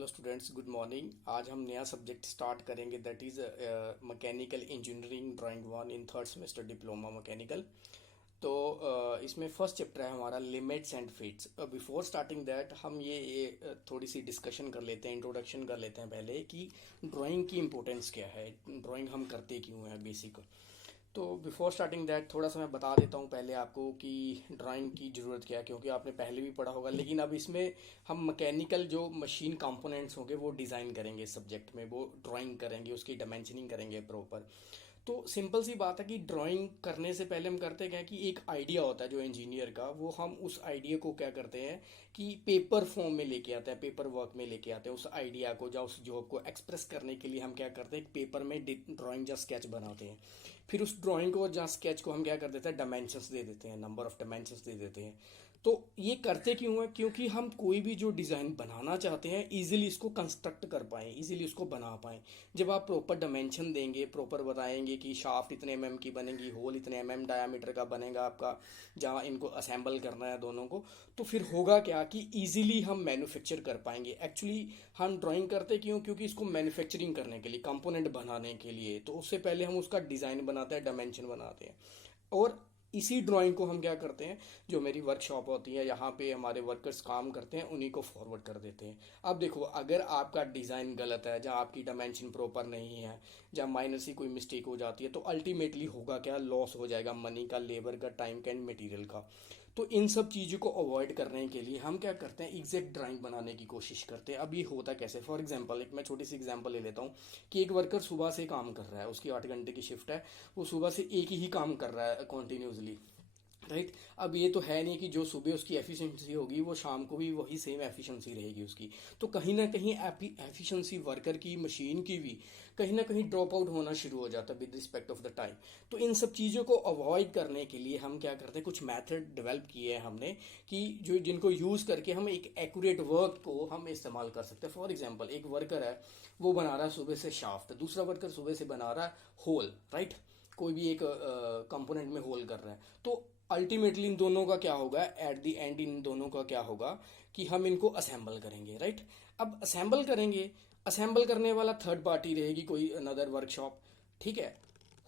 Hello students, good morning. आज हम नया सब्जेक्ट स्टार्ट करेंगे, that is mechanical engineering drawing one in third semester diploma mechanical. तो इसमें फर्स्ट चैप्टर है हमारा limits and fits. Before starting that हम ये थोड़ी सी डिस्कशन कर लेते हैं, इंट्रोडक्शन कर लेते हैं पहले कि ड्राइंग की इम्पोर्टेंस क्या है, ड्राइंग हम करते क्यों हैं बेसिक। तो बिफोर स्टार्टिंग दैट थोड़ा सा मैं बता देता हूँ पहले आपको कि ड्राइंग की ज़रूरत क्या है, क्योंकि आपने पहले भी पढ़ा होगा। लेकिन अब इसमें हम मैकेनिकल जो मशीन कंपोनेंट्स होंगे वो डिज़ाइन करेंगे, इस सब्जेक्ट में वो ड्राइंग करेंगे, उसकी डायमेंशनिंग करेंगे प्रॉपर। तो सिंपल सी बात है कि ड्राइंग करने से पहले हम करते क्या है कि एक आइडिया होता है जो इंजीनियर का, वो हम उस आइडिया को क्या करते हैं कि पेपर फॉर्म में लेके आते हैं, पेपर वर्क में लेके आते हैं उस आइडिया को, या उस जॉब को एक्सप्रेस करने के लिए हम क्या करते हैं, एक पेपर में ड्राइंग या स्केच बनाते हैं। फिर उस ड्राइंग को या स्केच को हम क्या कर देते हैं, डायमेंशंस दे देते हैं, नंबर ऑफ डायमेंशंस दे देते हैं। तो ये करते क्यों है, क्योंकि हम कोई भी जो डिज़ाइन बनाना चाहते हैं इजीली इसको कंस्ट्रक्ट कर पाएँ, इजीली उसको बना पाएँ। जब आप प्रॉपर डायमेंशन देंगे, प्रॉपर बताएंगे कि शाफ्ट इतने एमएम की बनेगी, होल इतने एमएम डायामीटर का बनेगा आपका, जहाँ इनको असेंबल करना है दोनों को, तो फिर होगा क्या कि इजीली हम मैन्युफैक्चर कर पाएंगे। एक्चुअली हम ड्राइंग करते क्यों, क्योंकि इसको मैन्युफैक्चरिंग करने के लिए, कंपोनेंट बनाने के लिए। तो उससे पहले हम उसका डिज़ाइन बनाते हैं, डायमेंशन बनाते हैं। और इसी ड्राइंग को हम क्या करते हैं, जो मेरी वर्कशॉप होती है, यहाँ पे हमारे वर्कर्स काम करते हैं, उन्हीं को फॉरवर्ड कर देते हैं। अब देखो, अगर आपका डिज़ाइन गलत है, जहाँ आपकी डायमेंशन प्रॉपर नहीं है, जहाँ माइनर सी कोई मिस्टेक हो जाती है, तो अल्टीमेटली होगा क्या, लॉस हो जाएगा मनी का, लेबर का, टाइम का एंड मटेरियल का। तो इन सब चीज़ों को अवॉइड करने के लिए हम क्या करते हैं, एग्जैक्ट ड्राइंग बनाने की कोशिश करते हैं। अब ये होता कैसे, फॉर एग्जांपल एक मैं छोटी सी एग्जांपल ले लेता हूँ कि एक वर्कर सुबह से काम कर रहा है, उसकी 8 घंटे की शिफ्ट है, वो सुबह से एक ही काम कर रहा है कॉन्टिन्यूसली, राइट। अब ये तो है नहीं कि जो सुबह उसकी एफिशिएंसी होगी वो शाम को भी वही सेम एफिशिएंसी रहेगी उसकी। तो कहीं ना कहीं एफिशिएंसी वर्कर की, मशीन की भी कहीं ना कहीं ड्रॉप आउट होना शुरू हो जाता है with respect of the time. तो इन सब चीज़ों को अवॉइड करने के लिए हम क्या करते हैं, कुछ मेथड डेवलप किए हैं हमने कि जो जिनको यूज़ करके हम एक एक्यूरेट वर्क को हम इस्तेमाल कर सकते हैं। फॉर एग्जाम्पल एक वर्कर है, वो बना रहा है सुबह से शाफ्ट, दूसरा वर्कर सुबह से बना रहा है होल, राइट। कोई भी एक कंपोनेंट में होल कर रहा है। तो अल्टीमेटली इन दोनों का क्या होगा, एट द एंड इन दोनों का क्या होगा कि हम इनको असेंबल करेंगे, राइट। अब असेंबल करेंगे, असेंबल करने वाला थर्ड पार्टी रहेगी कोई अनदर वर्कशॉप, ठीक है।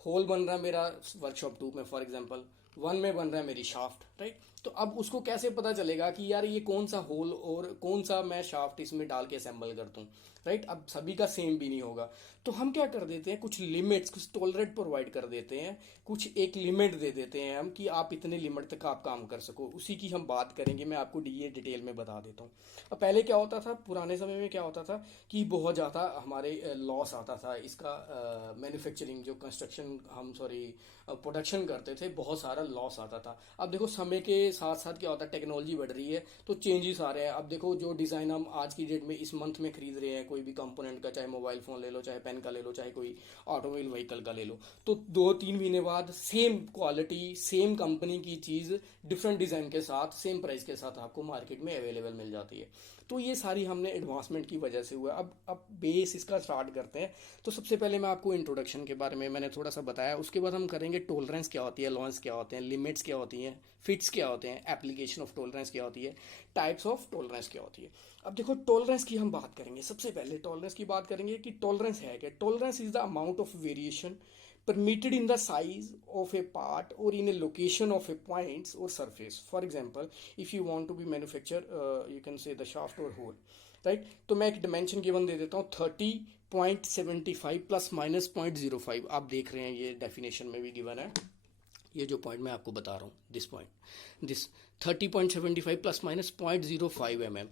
होल बन रहा है मेरा वर्कशॉप 2 में, फॉर एग्जांपल 1 में बन रहा है मेरी शाफ्ट, राइट। तो अब उसको कैसे पता चलेगा कि यार ये कौन सा होल और कौन सा मैं शाफ्ट इसमें डाल के असेंबल कर दूं, राइट। अब सभी का सेम भी नहीं होगा। तो हम क्या कर देते हैं, कुछ लिमिट्स, कुछ टॉलरेट प्रोवाइड कर देते हैं, कुछ एक लिमिट दे देते हैं हम कि आप इतने लिमिट तक आप काम कर सको। उसी की हम बात करेंगे, मैं आपको ये डिटेल में बता देता हूँ। अब पहले क्या होता था, पुराने समय में क्या होता था कि बहुत ज़्यादा हमारे लॉस आता था इसका, मैन्युफैक्चरिंग जो कंस्ट्रक्शन हम सॉरी प्रोडक्शन करते थे, बहुत सारा लॉस आता था। अब देखो समय के साथ साथ क्या होता है, टेक्नोलॉजी बढ़ रही है तो चेंजेस आ रहे हैं। अब देखो जो डिज़ाइन हम आज की डेट में इस मंथ में खरीद रहे हैं, कोई भी कंपोनेंट का, चाहे मोबाइल फ़ोन ले लो, चाहे पेन का ले लो, चाहे कोई ऑटोमोबाइल व्हीकल का ले लो, तो 2-3 महीने बाद सेम क्वालिटी, सेम कंपनी की चीज़ डिफरेंट डिज़ाइन के साथ, सेम प्राइस के साथ आपको मार्केट में अवेलेबल मिल जाती है। तो ये सारी हमने एडवांसमेंट की वजह से हुआ। अब बेस इसका स्टार्ट करते हैं। तो सबसे पहले मैं आपको इंट्रोडक्शन के बारे में मैंने थोड़ा सा बताया, उसके बाद हम करेंगे टॉलरेंस क्या होती है, अलाउंस क्या होते हैं, लिमिट्स क्या होती हैं, फिट्स क्या होते हैं, एप्लीकेशन ऑफ टॉलरेंस क्या होती है, टाइप्स ऑफ टॉलरेंस क्या होती है। अब देखो टॉलरेंस की हम बात करेंगे, सबसे पहले टॉलरेंस की बात करेंगे कि टॉलरेंस है क्या। Tolerance is the amount of variation permitted in the size of a part or in a location of a points or surface. For example, if you want to be manufacture, you can say the shaft or hole, right। तो मैं एक dimension given दे देता हूँ, 30.75 plus minus 0.05। आप देख रहे हैं ये डेफिनेशन में भी गिवन है, ये जो पॉइंट मैं आपको बता रहा हूँ, this point, this 30.75 plus minus 0.05 mm।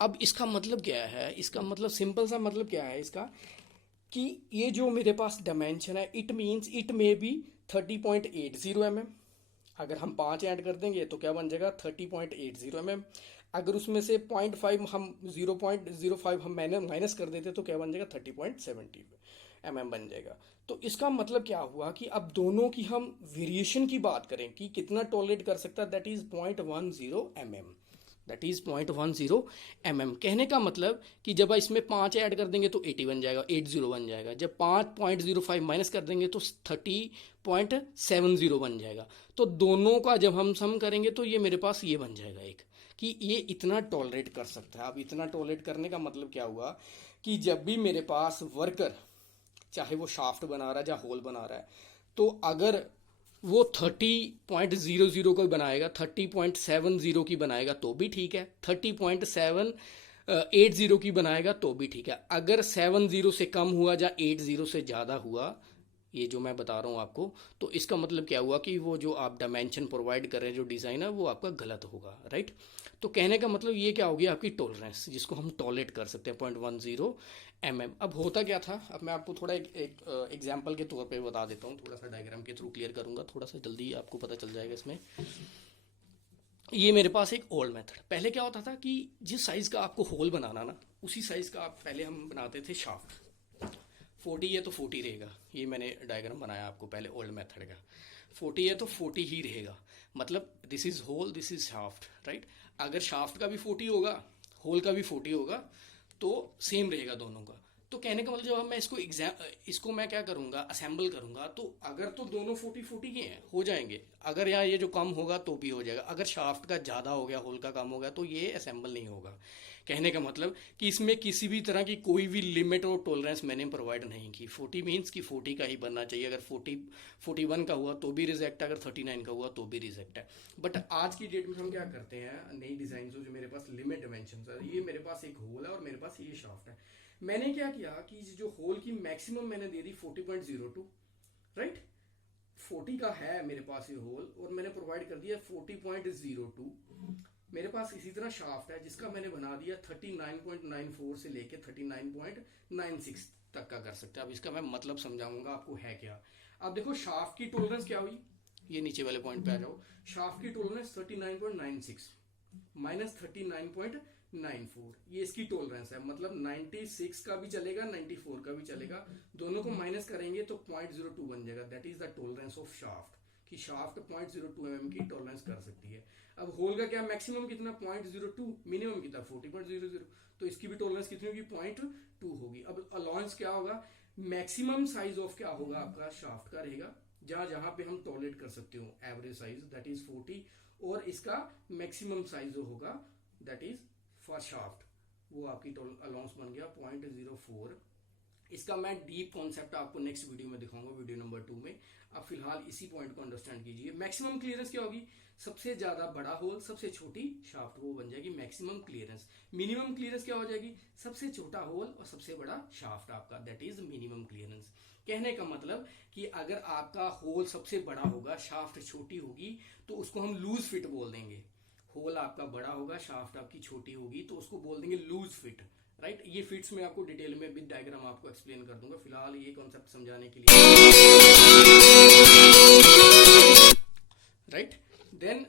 अब इसका मतलब क्या है, इसका मतलब सिंपल सा मतलब क्या है इसका, कि ये जो मेरे पास डायमेंशन है, it means it may be 30.80 mm। अगर हम 5 ऐड कर देंगे तो क्या बन जाएगा, 30.80 mm। अगर उसमें से 0.5 हम 0.05 हम माइनस कर देते तो क्या बन जाएगा, 30.70 mm बन जाएगा। तो इसका मतलब क्या हुआ कि अब दोनों की हम वेरिएशन की बात करें कि कितना टॉलरेट कर सकता है, that is 0.10 mm, that is 0.10 mm। कहने का मतलब कि जब इसमें 5 ऐड कर देंगे तो 80 बन जाएगा, 80 बन जाएगा। जब 5.05 माइनस कर देंगे तो 30.70 बन जाएगा। तो दोनों का जब हम सम करेंगे तो ये मेरे पास ये बन जाएगा एक, कि ये इतना टॉलरेट कर सकता है। अब इतना टॉलरेट करने का मतलब क्या हुआ कि जब भी मेरे पास वर्कर, चाहे वो शाफ्ट बना रहा है या होल बना रहा है, तो अगर वो 30.00 को बनाएगा, 30.70 की बनाएगा तो भी ठीक है, 30.780 की बनाएगा तो भी ठीक है। अगर 70 से कम हुआ या 80 से ज़्यादा हुआ, ये जो मैं बता रहा हूँ आपको, तो इसका मतलब क्या हुआ कि वो जो आप डायमेंशन प्रोवाइड कर रहे हैं, जो डिज़ाइन है, वो आपका गलत होगा, राइट। तो कहने का मतलब ये क्या होगी, आपकी टॉलरेंस, जिसको हम टॉलरेट कर सकते हैं 0.10 mm। अब होता क्या था, अब मैं आपको थोड़ा एक एग्जाम्पल के तौर पे बता देता हूँ, थोड़ा सा डायग्राम के थ्रू क्लियर करूँगा, थोड़ा सा जल्दी आपको पता चल जाएगा इसमें। ये मेरे पास एक ओल्ड मेथड, पहले क्या होता था कि जिस साइज़ का आपको होल बनाना ना, उसी साइज़ का आप पहले हम बनाते थे शाफ्ट। 40 है तो 40 रहेगा, ये मैंने डायग्राम बनाया आपको पहले ओल्ड मेथड का। 40 है तो 40 ही रहेगा, मतलब this is hole, this is shaft, right. अगर शाफ्ट का भी 40 होगा, होल का भी 40 होगा, तो सेम रहेगा दोनों का। तो कहने का मतलब जब मैं इसको मैं क्या करूंगा, असेंबल करूंगा, तो अगर तो दोनों 40-40 के हैं, हो जाएंगे। अगर यहाँ ये जो कम होगा तो भी हो जाएगा, अगर शाफ्ट का ज़्यादा हो गया, होल का कम हो गया, तो ये असेंबल नहीं होगा। कहने का मतलब कि इसमें किसी भी तरह की कोई भी लिमिट और टॉलरेंस मैंने प्रोवाइड नहीं की। 40 मीन्स कि 40 का ही बनना चाहिए, अगर 41 का हुआ तो भी रिजेक्ट है, अगर 39 का हुआ तो भी रिजेक्ट है। बट आज की डेट में हम क्या करते हैं, नई डिज़ाइन जो मेरे पास लिमिट डिमेंशन है, ये मेरे पास एक होल है और मेरे पास ये शाफ्ट है। मैंने क्या किया कि जो होल की मैक्सिमम मैंने दे दी 40.02, राइट। 40 का है मेरे पास ये होल, और मैंने प्रोवाइड कर दिया 40.02। मेरे पास इसी तरह शाफ्ट है जिसका मैंने बना दिया 39.94 से लेके 39.96 तक का कर सकते हैं। अब इसका मैं मतलब समझाऊंगा आपको है क्या। अब देखो शाफ्ट की टॉलरेंस क्या हुई, ये नीचे वाले पॉइंट पे आ जाओ। शाफ्ट की टॉलरेंस 39.96 माइनस 39.94, ये इसकी टॉलरेंस है। मतलब 96 का भी चलेगा, 94 का भी चलेगा, दोनों को माइनस करेंगे तो 0.02 बन जाएगा। That is the tolerance of shaft, कि शाफ्ट 0.02 mm की टॉलरेंस कर सकती है। अब होल का क्या, मैक्सिमम कितना 0.02, मिनिमम कितना 40.00, तो इसकी भी टॉलरेंस कितनी होगी 0.2 होगी। अब अलाउंस क्या होगा, मैक्सिमम साइज ऑफ क्या होगा आपका शाफ्ट का रहेगा, जहां जहां पे हम टॉलरेट कर सकते हो एवरेज साइज, दैट इज 40, और इसका मैक्सिमम साइज जो होगा दैट इज फॉर शाफ्ट, वो आपकी अलाउंस बन गया 0.04। इसका मैं डीप कॉन्सेप्ट आपको नेक्स्ट वीडियो में दिखाऊंगा, वीडियो नंबर 2 में। अब फिलहाल इसी पॉइंट को अंडरस्टैंड कीजिए। मैक्सिमम क्लियरेंस क्या होगी, सबसे ज्यादा बड़ा होल, सबसे छोटी शाफ्ट, वो बन जाएगी मैक्सिमम क्लियरेंस। मिनिमम क्लियरेंस क्या हो जाएगी, सबसे छोटा होल और सबसे बड़ा शाफ्ट आपका, दैट इज मिनिमम क्लियरेंस। कहने का मतलब कि अगर आपका होल सबसे बड़ा होगा, शाफ्ट छोटी होगी, तो उसको हम लूज फिट बोल देंगे। होल आपका बड़ा होगा, शाफ्ट आपकी छोटी होगी, तो उसको बोल देंगे लूज फिट, राइट। ये फिट्स में आपको डिटेल में विद डायग्राम आपको एक्सप्लेन कर दूंगा, फिलहाल ये कॉन्सेप्ट समझाने के लिए, राइट। देन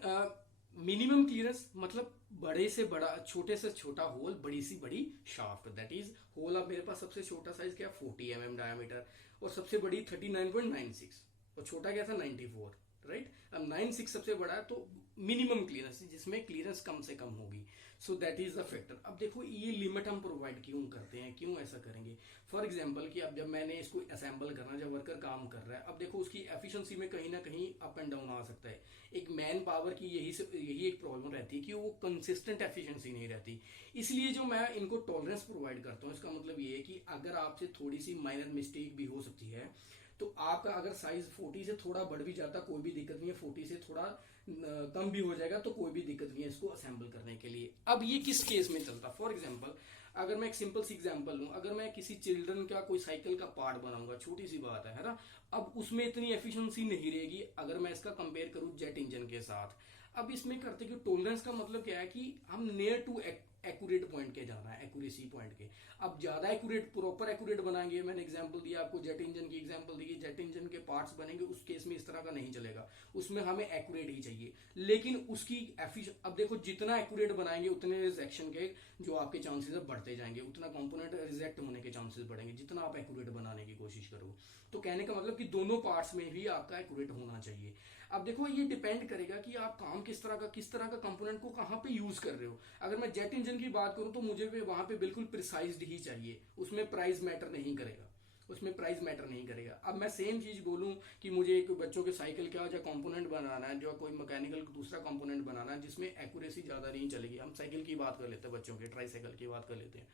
मिनिमम क्लियरेंस मतलब बड़े से बड़ा, छोटे से छोटा होल, बड़ी सी बड़ी शाफ्ट, दैट इज होल। अब मेरे पास सबसे छोटा साइज क्या, 40 mm डायमीटर, और सबसे बड़ी 39.96, और छोटा क्या था 94, राइट। अब 96 सबसे बड़ा है, तो मिनिमम क्लियरेंस, जिसमें क्लियरेंस कम से कम होगी, so that is the factor. अब देखो ये लिमिट हम प्रोवाइड क्यों करते हैं, क्यों ऐसा करेंगे। फॉर एग्जांपल कि अब जब मैंने इसको असेंबल करना, जब वर्कर काम कर रहा है, अब देखो उसकी एफिशिएंसी में कहीं ना कहीं अप एंड डाउन आ सकता है। एक मैन पावर की यही एक प्रॉब्लम रहती है कि वो कंसिस्टेंट एफिशिएंसी नहीं रहती। इसलिए जो मैं इनको टॉलरेंस प्रोवाइड करता हूँ, इसका मतलब ये है कि अगर आपसे थोड़ी सी माइनर मिस्टेक भी हो सकती है, तो आपका अगर साइज 40 से थोड़ा बढ़ भी जाता कोई भी दिक्कत नहीं है, 40 से थोड़ा कम भी हो जाएगा तो कोई भी दिक्कत नहीं है इसको असेंबल करने के लिए। अब ये किस केस में चलता, फॉर एग्जांपल अगर मैं एक सिंपल सी एग्जांपल लूं, अगर मैं किसी चिल्ड्रन का कोई साइकिल का पार्ट बनाऊंगा, छोटी सी बात है ना, अब उसमें इतनी एफिशिएंसी नहीं रहेगी अगर मैं इसका कंपेयर करूं जेट इंजन के साथ। अब इसमें करते कि टॉलरेंस का मतलब क्या है कि हम नियर टू एक्यूरेट पॉइंट के जाना है, एक्यूरेसी पॉइंट के। अब ज्यादा एक्यूरेट, प्रॉपर एक्यूरेट बनाएंगे, मैंने एग्जांपल दिया आपको, जेट इंजन की एग्जांपल दी, जेट इंजन के पार्ट्स बनेंगे, उस केस में इस तरह का नहीं चलेगा, उसमें हमें एक्यूरेट ही चाहिए। लेकिन उसकी अब देखो जितना एक्यूरेट बनाएंगे उतने रिजेक्शन के जो आपके चांसेस बढ़ते जाएंगे, उतना कंपोनेंट रिजेक्ट होने के चांसेस बढ़ेंगे जितना आप एक्यूरेट बनाने की कोशिश करो। तो कहने का मतलब कि दोनों पार्ट्स में भी आपका एक्यूरेट होना चाहिए। अब देखो ये डिपेंड करेगा कि आप काम किस तरह का कंपोनेंट को कहाँ पे यूज कर रहे हो। अगर मैं जेट इंजन की बात करूं तो मुझे भी वहां पे बिल्कुल प्रिसाइज्ड ही चाहिए, उसमें प्राइस मैटर नहीं करेगा, उसमें प्राइस मैटर नहीं करेगा। अब मैं सेम चीज बोलूं कि मुझे एक बच्चों के साइकिल का जो कंपोनेंट बनाना है, जो कोई मैकेनिकल दूसरा कंपोनेंट बनाना है जिसमें एक्यूरेसी ज्यादा नहीं चलेगी, हम साइकिल की बात कर लेते हैं, बच्चों के ट्राई साइकिल की बात कर लेते हैं,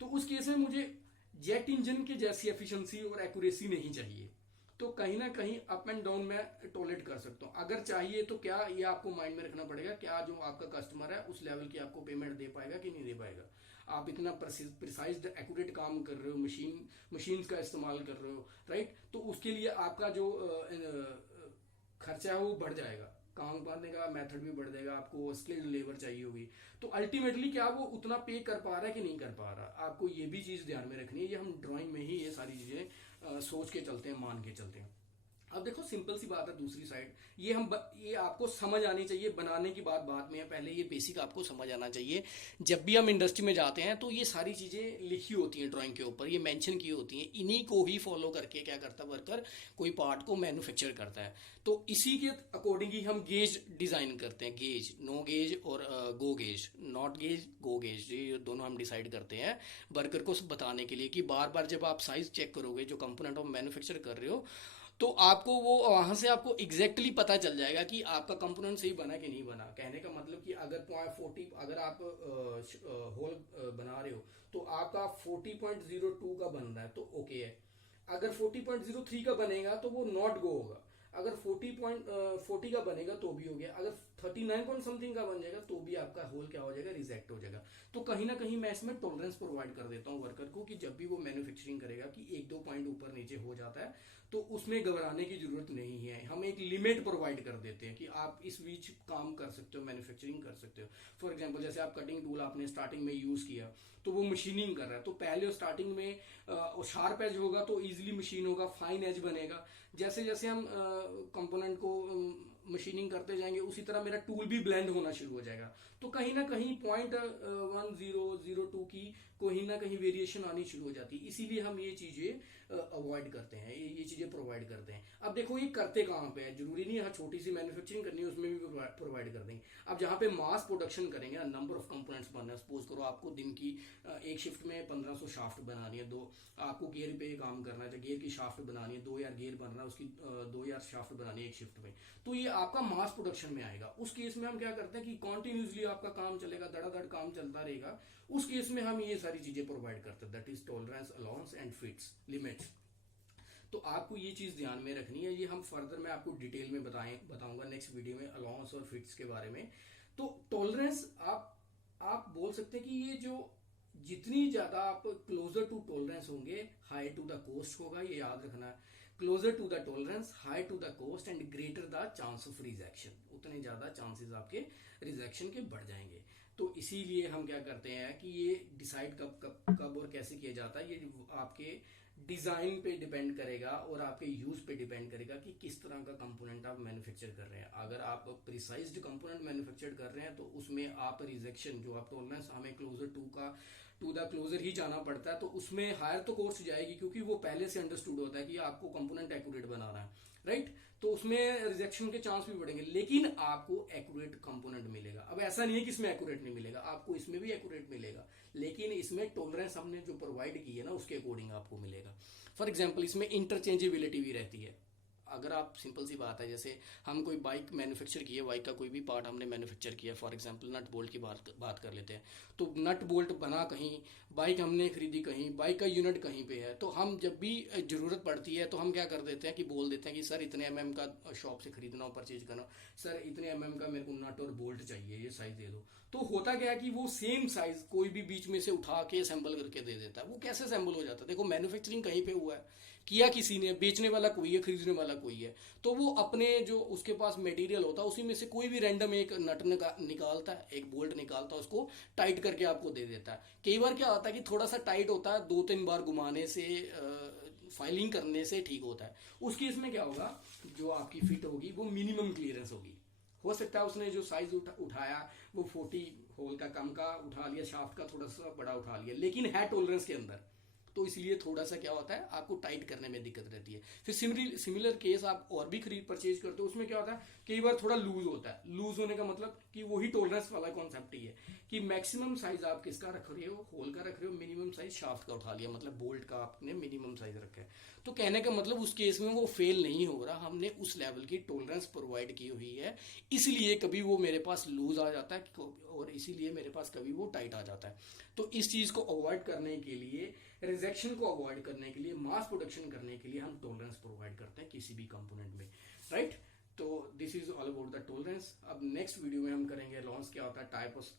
तो उस केस में मुझे जेट इंजन के जैसी एफिशिएंसी और एक्यूरेसी नहीं चाहिए। तो कहीं ना कहीं अप एंड डाउन मैं टॉलरेट कर सकता हूँ अगर चाहिए। तो क्या ये आपको माइंड में रखना पड़ेगा, क्या जो आपका कस्टमर है उस लेवल की आपको पेमेंट दे पाएगा कि नहीं दे पाएगा। आप इतना प्रिसाइज एक्यूरेट काम कर रहे हो, मशीन का इस्तेमाल कर रहे हो, राइट, तो उसके लिए आपका जो खर्चा है वो बढ़ जाएगा, काम करने का मेथड भी बढ़ जाएगा, आपको स्किल्ड लेबर चाहिए होगी। तो अल्टीमेटली क्या वो उतना पे कर पा रहा है कि नहीं कर पा रहा, आपको ये भी चीज ध्यान में रखनी है। ये हम ड्राइंग में ही ये सारी चीजें सोच के चलते हैं, मान के चलते हैं। अब देखो सिंपल सी बात है, दूसरी साइड ये आपको समझ आनी चाहिए। बनाने की बात बाद में है, पहले ये बेसिक आपको समझ आना चाहिए। जब भी हम इंडस्ट्री में जाते हैं तो ये सारी चीजें लिखी होती हैं ड्राइंग के ऊपर, ये मेंशन की होती हैं, इन्हीं को ही फॉलो करके क्या करता है वर्कर, कोई पार्ट को मैन्युफैक्चर करता है। तो इसी के अकॉर्डिंग ही हम गेज डिजाइन करते हैं, गेज, नो गेज और go gauge, not gauge, go gauge, ये दोनों हम डिसाइड करते हैं वर्कर को बताने के लिए कि बार बार जब आप साइज चेक करोगे जो कंपोनेंट आप मैन्युफैक्चर कर रहे हो, तो आपको वो वहां से आपको एग्जैक्टली पता चल जाएगा कि आपका कंपोनेंट सही बना कि नहीं बना। कहने का मतलब कि अगर 40 अगर आप होल बना रहे हो तो आपका 40.02 का बन रहा है तो ओके है। अगर 40.03 का बनेगा तो वो नॉट गो होगा। अगर 40 का बनेगा तो भी हो गया। अगर 39 पॉइंट समथिंग का बन जाएगा तो भी आपका होल क्या हो जाएगा, रिजेक्ट हो जाएगा। तो कहीं ना कहीं मैं इसमें टॉलरेंस प्रोवाइड कर देता हूँ वर्कर को कि जब भी वो मैन्युफैक्चरिंग करेगा कि 1-2 पॉइंट ऊपर नीचे हो जाता है तो उसमें घबराने की जरूरत नहीं है। हम एक लिमिट प्रोवाइड कर देते हैं कि आप इस बीच काम कर सकते हो, मैन्युफैक्चरिंग कर सकते हो। फॉर एग्जाम्पल जैसे आप कटिंग टूल आपने स्टार्टिंग में यूज किया तो वो मशीनिंग कर रहा है, तो पहले स्टार्टिंग में शार्प एज होगा तो इजीली मशीन होगा, फाइन एज बनेगा। जैसे जैसे हम कंपोनेंट को मशीनिंग करते जाएंगे उसी तरह मेरा टूल भी ब्लेंड होना शुरू हो जाएगा। तो कहीं ना कहीं 0.1002 की कहीं ना कहीं वेरिएशन आनी शुरू हो जाती है। इसीलिए हम ये चीजें अवॉइड करते हैं, ये चीजें प्रोवाइड करते हैं। अब देखो ये करते कहाँ पे है, जरूरी नहीं है छोटी सी मैन्युफैक्चरिंग करनी है उसमें भी प्रोवाइड कर देंगे। अब जहाँ पे मास प्रोडक्शन करेंगे ना, नंबर ऑफ कंपोनेंट्स बनना है, सपोज करो आपको दिन की एक शिफ्ट में 1500 शाफ्ट बनानी है, दो आपको गियर पे काम करना है, तो गियर की शाफ्ट बनानी है, 2000 गियर बनना है, उसकी 2000 शाफ्ट बनानी है एक शिफ्ट में, तो ये आपका मास प्रोडक्शन में आएगा। उस केस में हम क्या करते हैं कि कॉन्टिन्यूसली आपका काम चलेगा, धड़ाधड़ काम चलता रहेगा। उस केस में हम ये सारी चीजें प्रोवाइड करते हैं, that is tolerance, allowance and fits, limits. तो आपको ये चीज ध्यान में रखनी है। ये हम फर्दर मैं आपको डिटेल में बताऊंगा नेक्स्ट वीडियो में अलाउंस और फिट्स के बारे में। तो टॉलरेंस आप बोल सकते हैं कि ये जो जितनी ज्यादा आप क्लोजर टू टॉलरेंस होंगे, हाई टू द कोस्ट होगा, ये याद रखना है। Closer to the tolerance, high to the cost and greater the chance of rejection, उतने ज्यादा चांसेस आपके रिजेक्शन के बढ़ जाएंगे। तो इसीलिए हम क्या करते हैं कि ये डिसाइड कब और कैसे किया जाता है, ये आपके डिजाइन पे डिपेंड करेगा और आपके यूज पे डिपेंड करेगा कि किस तरह का कंपोनेंट आप मैन्युफैक्चर कर रहे हैं। अगर आप प्रिसाइज्ड कंपोनेंट मैन्युफैक्चर कर रहे हैं तो उसमें आप रिजेक्शन जो आप टॉलरेंस हमें क्लोजर टू द क्लोजर ही जाना पड़ता है, तो उसमें हायर तो कॉस्ट जाएगी क्योंकि वो पहले से अंडरस्टूड होता है कि आपको कंपोनेंट एक्यूरेट बनाना है, राइट। तो उसमें रिजेक्शन के चांस भी बढ़ेंगे, लेकिन आपको एक्यूरेट कंपोनेंट मिलेगा। अब ऐसा नहीं है कि इसमें एक्यूरेट नहीं मिलेगा, आपको इसमें भी एक्यूरेट मिलेगा, लेकिन इसमें टॉलरेंस हमने जो प्रोवाइड की है ना उसके अकॉर्डिंग आपको मिलेगा। फॉर एग्जाम्पल इसमें इंटरचेंजेबिलिटी भी रहती है। अगर आप सिंपल सी बात है, जैसे हम कोई बाइक मैन्युफैक्चर की है, बाइक का कोई भी पार्ट हमने मैन्युफैक्चर किया, फॉर एग्जांपल नट बोल्ट की बात कर लेते हैं। तो नट बोल्ट बना कहीं, बाइक हमने खरीदी कहीं, बाइक का यूनिट कहीं पे है, तो हम जब भी जरूरत पड़ती है तो हम क्या कर देते हैं कि बोल देते हैं कि सर इतने mm का शॉप से खरीदना हो, परचेज करना, सर इतने mm का मेरे को नट और बोल्ट चाहिए, ये साइज दे दो। तो होता क्या है कि वो सेम साइज कोई भी बीच में से उठा के असेंबल करके दे देता है। वो कैसे असेंबल हो जाता है, देखो मैन्युफैक्चरिंग कहीं पे हुआ है, किया किसी ने, बेचने वाला कोई है, खरीदने वाला कोई है, तो वो अपने जो उसके पास मटेरियल होता है उसी में से कोई भी रैंडम एक नट निकालता है, एक बोल्ट निकालता है, उसको टाइट करके आपको दे देता है। कई बार क्या होता है कि थोड़ा सा टाइट होता है, 2-3 बार घुमाने से, फाइलिंग करने से ठीक होता है। उस केस में क्या होगा, जो आपकी फिट होगी वो मिनिमम क्लियरेंस होगी। हो सकता है उसने जो साइज उठाया वो 40 होल का कम का उठा लिया, शाफ्ट का थोड़ा सा बड़ा उठा लिया, लेकिन है टॉलरेंस के अंदर, तो इसलिए थोड़ा सा क्या होता है, आपको टाइट करने में दिक्कत रहती है। फिर सिमिलर केस आप और भी खरीद परचेज करते हो, उसमें क्या होता है, कई बार थोड़ा लूज होता है। लूज होने का मतलब कि वही टॉलरेंस वाला कॉन्सेप्ट ही है कि मैक्सिमम साइज आप किसका रख रहे हो, होल का रख रहे हो, मिनिमम साइज शाफ्ट का उठा लिया, मतलब बोल्ट का आपने मिनिमम साइज रखा है। तो कहने का मतलब उस केस में वो फेल नहीं हो रहा, हमने उस लेवल की टॉलरेंस प्रोवाइड की हुई है, इसलिए कभी वो मेरे पास लूज आ जाता है और इसीलिए मेरे पास कभी वो टाइट आ जाता है। तो इस चीज को अवॉइड करने के लिए, रिजेक्शन को अवॉइड करने के लिए, मास प्रोडक्शन करने के लिए हम टॉलरेंस प्रोवाइड करते हैं किसी भी कंपोनेंट में, राइट। तो this is all about the tolerance. अब नेक्स्ट वीडियो में हम करेंगे लॉन्स क्या होता है,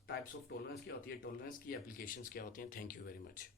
टाइप्स ऑफ टॉलरेंस क्या होती है, टॉलरेंस की एप्लीकेशंस क्या होती हैं। Thank you very much.